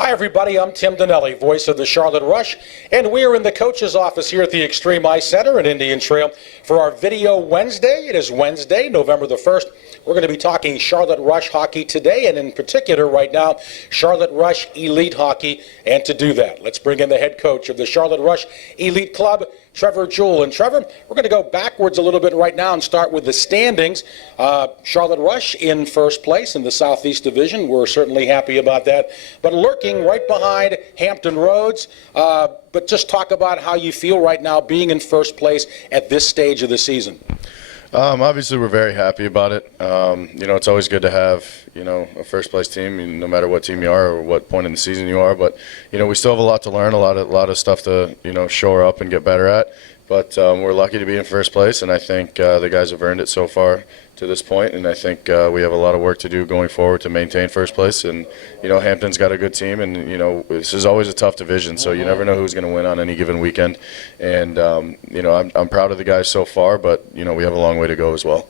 Hi, everybody. I'm Tim Donnelly, voice of the Charlotte Rush, and we are in the coach's office here at the Extreme Ice Center in Indian Trail for our Video Wednesday. It is Wednesday, November the 1st. We're going to be talking Charlotte Rush hockey today, and in particular right now, Charlotte Rush Elite Hockey. And to do that, let's bring in the head coach of the Charlotte Rush Elite Club, Trevor Jewell. And Trevor, we're going to go backwards a little bit right now and start with the standings. Charlotte Rush in first place in the Southeast Division. We're certainly happy about that. But lurking right behind Hampton Roads. But just talk about how you feel right now being in first place at this stage of the season. Obviously, we're very happy about it. It's always good to have, a first-place team, no matter what team you are or what point in the season you are. But, we still have a lot to learn, a lot of stuff to, shore up and get better at. But we're lucky to be in first place, and I think the guys have earned it so far to this point. And I think we have a lot of work to do going forward to maintain first place. And, Hampton's got a good team, and, this is always a tough division, so you never know who's going to win on any given weekend. And, I'm proud of the guys so far, but, we have a long way to go as well.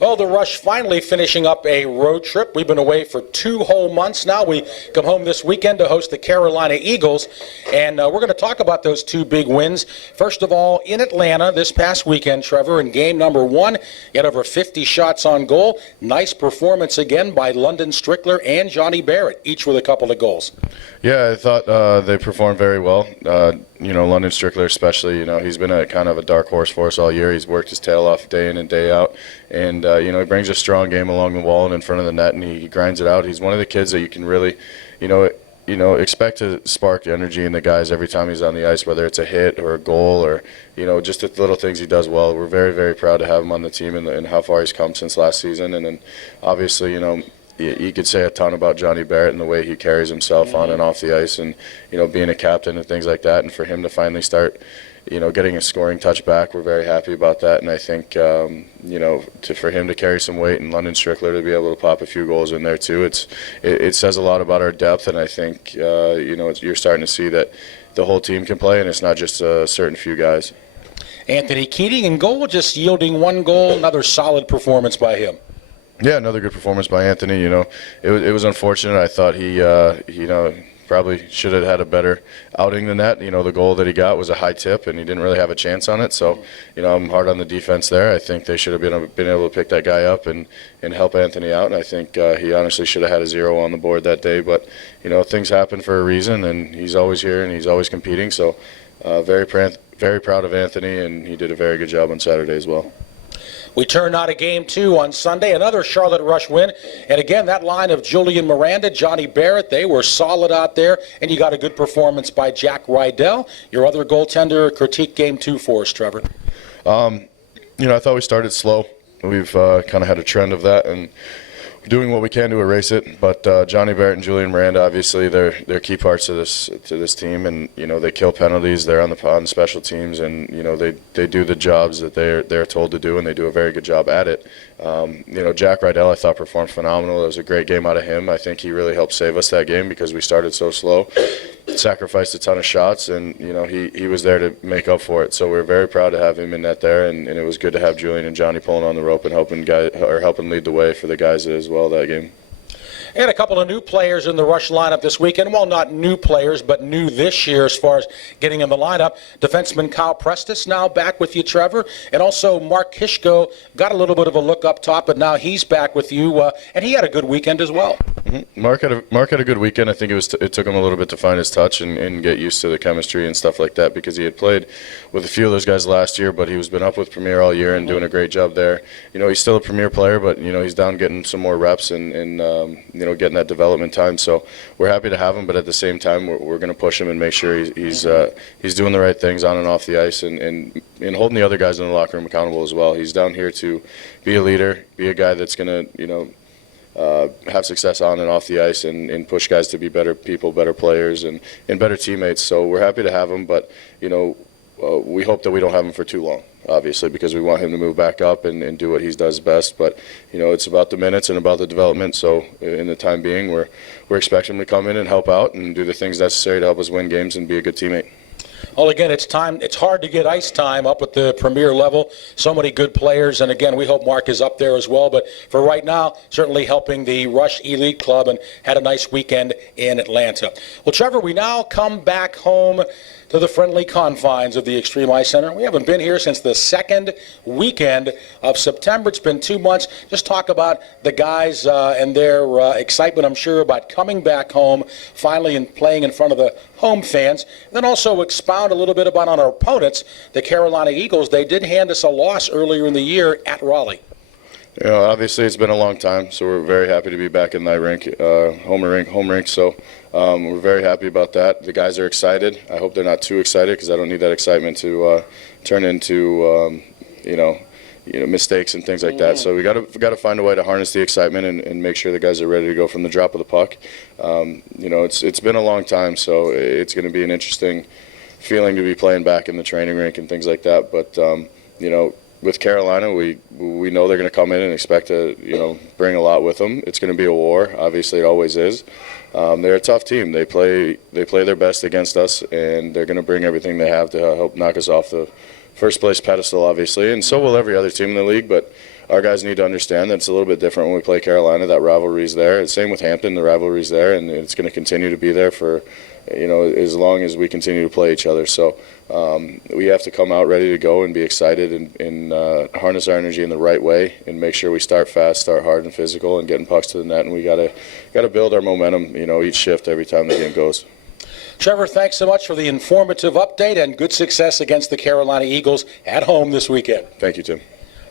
Well, the Rush finally finishing up a road trip. We've been away for 2 whole months now. We come home this weekend to host the Carolina Eagles, and we're going to talk about those 2 big wins. First of all, in Atlanta this past weekend, Trevor, in game number 1, you had over 50 shots on goal. Nice performance again by London Strickler and Johnny Barrett, each with a couple of goals. Yeah, I thought they performed very well. London Strickler especially, he's been a kind of a dark horse for us all year. He's worked his tail off day in and day out. And, he brings a strong game along the wall and in front of the net, and he grinds it out. He's one of the kids that you can really, expect to spark energy in the guys every time he's on the ice, whether it's a hit or a goal or, just the little things he does well. We're very, very proud to have him on the team and how far he's come since last season. And then, obviously, you could say a ton about Johnny Barrett and the way he carries himself on and off the ice and, being a captain and things like that. And for him to finally start, getting a scoring touch back, we're very happy about that. And I think, for him to carry some weight and London Strickler to be able to pop a few goals in there too, it says a lot about our depth. And I think, you're starting to see that the whole team can play and it's not just a certain few guys. Anthony Keating in goal, just yielding 1 goal, another solid performance by him. Yeah, another good performance by Anthony. It was unfortunate. I thought he probably should have had a better outing than that. The goal that he got was a high tip, and he didn't really have a chance on it. So, I'm hard on the defense there. I think they should have been able to pick that guy up and help Anthony out. And I think he honestly should have had a 0 on the board that day. But, things happen for a reason, and he's always here and he's always competing. So, very proud of Anthony, and he did a very good job on Saturday as well. We turn now to game 2 on Sunday, another Charlotte Rush win. And again, that line of Julian Miranda, Johnny Barrett, they were solid out there. And you got a good performance by Jack Rydell. Your other goaltender, critique game 2 for us, Trevor. I thought we started slow. We've kind of had a trend of that and doing what we can to erase it. But Johnny Barrett and Julian Miranda, obviously, they're key parts of this team, and they kill penalties. They're on the special teams, and they do the jobs that they're told to do, and they do a very good job at it. Jack Rydell, I thought, performed phenomenal. It was a great game out of him. I think he really helped save us that game because we started so slow, sacrificed a ton of shots, and he was there to make up for it. So we're very proud to have him in net there, and it was good to have Julian and Johnny pulling on the rope and helping lead the way for the guys as well that game. And a couple of new players in the Rush lineup this weekend. Well, not new players, but new this year as far as getting in the lineup. Defenseman Kyle Prestis now back with you, Trevor. And also Mark Kishko got a little bit of a look up top, but now he's back with you. And he had a good weekend as well. Mm-hmm. Mark had a good weekend. I think it took him a little bit to find his touch and get used to the chemistry and stuff like that because he had played with a few of those guys last year, but he's been up with Premier all year and doing a great job there. He's still a Premier player, but, he's down getting some more reps and getting that development time. So we're happy to have him, but at the same time, we're going to push him and make sure he's doing the right things on and off the ice and holding the other guys in the locker room accountable as well. He's down here to be a leader, be a guy that's going to, have success on and off the ice and push guys to be better people, better players, and better teammates. So we're happy to have him, but, we hope that we don't have him for too long, obviously, because we want him to move back up and do what he does best. But, it's about the minutes and about the development. So in the time being, we're expecting him to come in and help out and do the things necessary to help us win games and be a good teammate. Well, again, it's time. It's hard to get ice time up at the premier level. So many good players, and again, we hope Mark is up there as well. But for right now, certainly helping the Rush Elite Club, and had a nice weekend in Atlanta. Well, Trevor, we now come back home to the friendly confines of the Extreme Ice Center. We haven't been here since the second weekend of September. It's been 2 months. Just talk about the guys and their excitement, I'm sure, about coming back home, finally, and playing in front of the home fans. And then also expound a little bit about on our opponents, the Carolina Eagles. They did hand us a loss earlier in the year at Raleigh. You know, obviously it's been a long time, so we're very happy to be back in that rink, home rink. So we're very happy about that. The guys are excited. I hope they're not too excited, because I don't need that excitement to turn into mistakes and things like that. So we got to find a way to harness the excitement and make sure the guys are ready to go from the drop of the puck. It's been a long time, so it's going to be an interesting feeling to be playing back in the training rink and things like that. But with Carolina, we know they're going to come in and expect to bring a lot with them. It's going to be a war. Obviously, it always is. They're a tough team. They play their best against us, and they're going to bring everything they have to help knock us off the first place pedestal, obviously, and so will every other team in the league. But our guys need to understand that it's a little bit different when we play Carolina. That rivalry's there. Same with Hampton. The rivalry's there, and it's going to continue to be there for as long as we continue to play each other. So we have to come out ready to go and be excited and harness our energy in the right way and make sure we start fast, start hard and physical, and getting pucks to the net. And we gotta build our momentum, each shift every time the game goes. Trevor, thanks so much for the informative update, and good success against the Carolina Eagles at home this weekend. Thank you, Tim.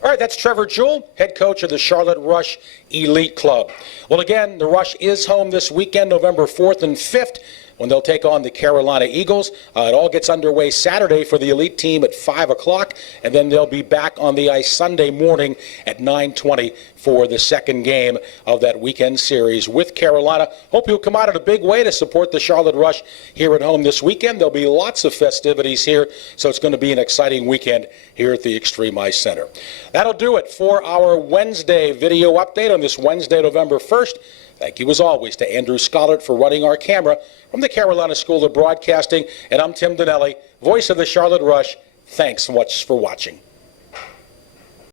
All right, that's Trevor Jewell, head coach of the Charlotte Rush Elite Club. Well, again, the Rush is home this weekend, November 4th and 5th, when they'll take on the Carolina Eagles. It all gets underway Saturday for the Elite team at 5 o'clock, and then they'll be back on the ice Sunday morning at 9:20 for the second game of that weekend series with Carolina. Hope you'll come out in a big way to support the Charlotte Rush here at home this weekend. There'll be lots of festivities here, so it's going to be an exciting weekend here at the Extreme Ice Center. That'll do it for our Wednesday video update on this Wednesday, November 1st. Thank you, as always, to Andrew Scollard for running our camera from the Carolina School of Broadcasting. And I'm Tim Donnelly, voice of the Charlotte Rush. Thanks so much for watching.